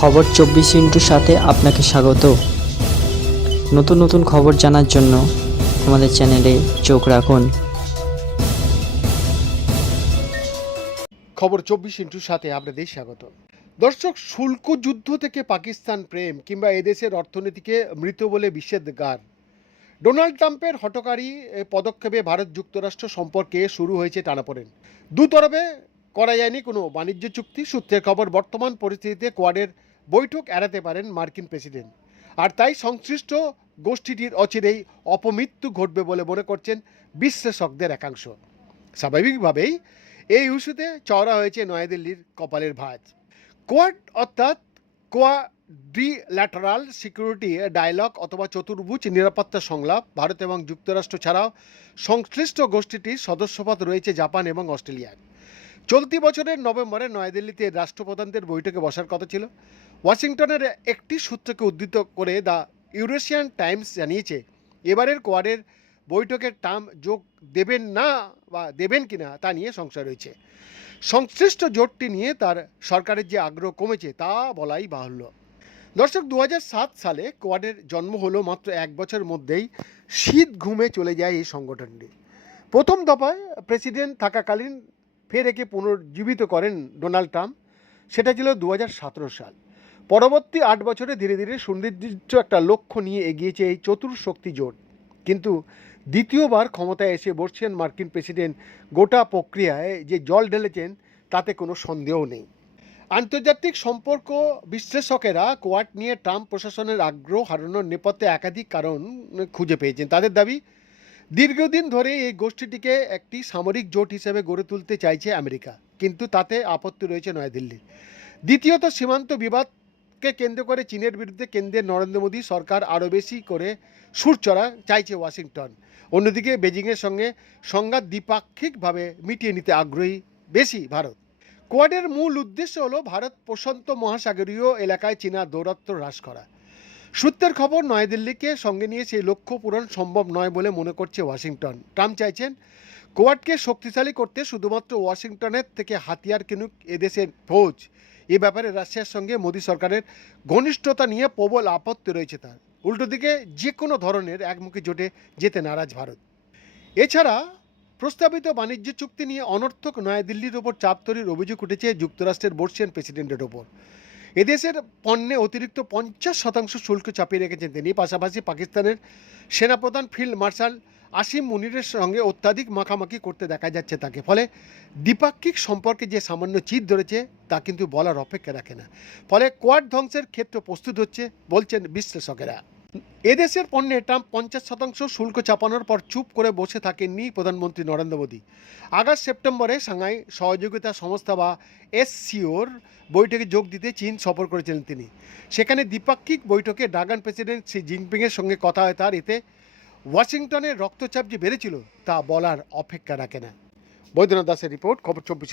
খবর চব্বিশ ইন্টুর সাথে আপনাকে স্বাগত। নতুন নতুন খবর জানার জন্য আমাদের চ্যানেলে চোখ রাখুন। খবর চব্বিশ ইন্টুর সাথে আপনাদের স্বাগত। দর্শক, শুল্ক যুদ্ধ থেকে পাকিস্তান প্রেম কিংবা এদেশের অর্থনীতিকে মৃত বলে বিশ্বের গান ডোনাল্ড ট্রাম্পের হটকারী পদক্ষেপে ভারত যুক্তরাষ্ট্র সম্পর্কে শুরু হয়েছে টানাপোড়েন। দু তরফে করা যায়নি কোনো বাণিজ্য চুক্তি। সূত্রের খবর, বর্তমান পরিস্থিতিতে কোয়াডের বৈঠক এড়াতে পারেন মার্কিন প্রেসিডেন্ট। আর তাই সংশ্লিষ্ট গোষ্ঠীটির অচিরেই অপমৃত্যু ঘটবে বলে মনে করছেন বিশ্লেষকদের একাংশ। স্বাভাবিকভাবেই এই ইস্যুতে চওড়া হয়েছে নয়াদিল্লির কপালের ভাঁজ। কোয়াড অর্থাৎ কোয়াড্রিল্যাটারাল সিকিউরিটি ডায়ালগ অথবা চতুর্ভুজ নিরাপত্তা সংলাপ ভারত এবং যুক্তরাষ্ট্র ছাড়াও সংশ্লিষ্ট গোষ্ঠীটির সদস্যপদ রয়েছে জাপান এবং অস্ট্রেলিয়ার। চলতি বছরের নভেম্বরে নয়াদিল্লিতে রাষ্ট্রপ্রধানদের বৈঠকে বসার কথা ছিল। ওয়াশিংটনের একটি সূত্রকে উদ্ধৃত করে দ্য ইউরেশিয়ান টাইমস জানিয়েছে, এবারের কোয়াডের বৈঠকের টার্ম যোগ দেবেন না বা দেবেন কিনা তা নিয়ে সংশয় রয়েছে। সংশ্লিষ্ট জোটটি নিয়ে তার সরকারের যে আগ্রহ কমেছে তা বলাই বাহুল্য। দর্শক দু হাজার সাত সালে কোয়াডের জন্ম হলো মাত্র এক বছরের মধ্যেই শীত ঘুমে চলে যায় এই সংগঠনটি। প্রথম দফায় প্রেসিডেন্ট থাকাকালীন ফের একে পুনর্জীবিত করেন ডোনাল্ড ট্রাম্প। সেটা ছিল দু হাজার সতেরো সাল। পরবর্তী আট বছরে ধীরে ধীরে সুনির্দিষ্ট একটা লক্ষ্য নিয়ে এগিয়েছে এই চতুর্শক্তি জোট। কিন্তু দ্বিতীয়বার ক্ষমতায় এসে বসছেন মার্কিন প্রেসিডেন্ট গোটা প্রক্রিয়ায় যে জল ঢেলেছেন, তাতে কোনো সন্দেহ নেই। আন্তর্জাতিক সম্পর্ক বিশ্লেষকেরা কোয়াট নিয়ে ট্রাম্প প্রশাসনের আগ্রহ হারানোর নেপথ্যে একাধিক কারণ খুঁজে পেয়েছেন। তাদের দাবি দীর্ঘদিন ধরে এই গোষ্ঠীটিকে একটি সামরিক জোট হিসেবে গড়ে তুলতে চাইছে আমেরিকা, কিন্তু তাতে আপত্তি রয়েছে নয়াদিল্লির। দ্বিতীয়ত, সীমান্ত বিবাদকে কেন্দ্র করে চীনের বিরুদ্ধে কেন্দ্রের নরেন্দ্র মোদী সরকার আরও বেশি করে সুর চড়া চাইছে ওয়াশিংটন। অন্যদিকে বেজিংয়ের সঙ্গে সংঘাত দ্বিপাক্ষিকভাবে মিটিয়ে নিতে আগ্রহী বেশি ভারত। কোয়াডের মূল উদ্দেশ্য হলো ভারত প্রশান্ত মহাসাগরীয় এলাকায় চীনা দৌরাত্ম্য হ্রাস করা। সূত্রের খবর, নয়াদিল্লিকে সঙ্গে নিয়ে সেই লক্ষ্য পূরণ সম্ভব নয় বলে মনে করছে ওয়াশিংটন। ট্রাম্প চাইছেন কোয়াডকে শক্তিশালী করতে শুধুমাত্র ওয়াশিংটনের থেকে হাতিয়ার কিনুক এদেশের ফৌজ। এ ব্যাপারে রাশিয়ার সঙ্গে মোদী সরকারের ঘনিষ্ঠতা নিয়ে প্রবল আপত্তি রয়েছে তার। উল্টো দিকে যে কোনো ধরনের একমুখী জোটে যেতে নারাজ ভারত। এছাড়া, প্রস্তাবিত বাণিজ্য চুক্তি নিয়ে অনর্থক নয়াদিল্লির ওপর চাপ তৈরির অভিযোগ উঠেছে যুক্তরাষ্ট্রের বর্ষিয়ান প্রেসিডেন্টের ওপর। এদেশের পণ্যে অতিরিক্ত পঞ্চাশ শতাংশ শুল্ক চাপিয়ে রেখেছেন তিনি। পাশাপাশি পাকিস্তানের সেনাপ্রধান ফিল্ড মার্শাল আসিম মুনিরের সঙ্গে অত্যাধিক মাখামাখি করতে দেখা যাচ্ছে তাকে। ফলে দ্বিপাক্ষিক সম্পর্কে যে সামান্য চিত ধরেছে, তা কিন্তু বলার অপেক্ষা রাখে না। ফলে কোয়াড ধ্বংসের ক্ষেত্র প্রস্তুত হচ্ছে, বলছেন বিশ্লেষকেরা। এদেশের পণ্যে ট্রাম্প পঞ্চাশ শতাংশ শুল্ক চাপানোর পর চুপ করে বসে থাকেননি প্রধানমন্ত্রী নরেন্দ্র মোদী। আগস্ট সেপ্টেম্বরে সাংহাই সহযোগিতা সংস্থা বা এসসিওর বৈঠকে যোগ দিতে চীন সফর করেছিলেন তিনি। সেখানে দ্বিপাক্ষিক বৈঠকে ড্রাগন প্রেসিডেন্ট শি জিনপিংয়ের সঙ্গে কথা হয় তার। এতে ওয়াশিংটনের রক্তচাপ যে বেড়েছিল তা বলার অপেক্ষা রাখে না। বৈদ্যনাথ দাসের রিপোর্ট, খবর চব্বিশ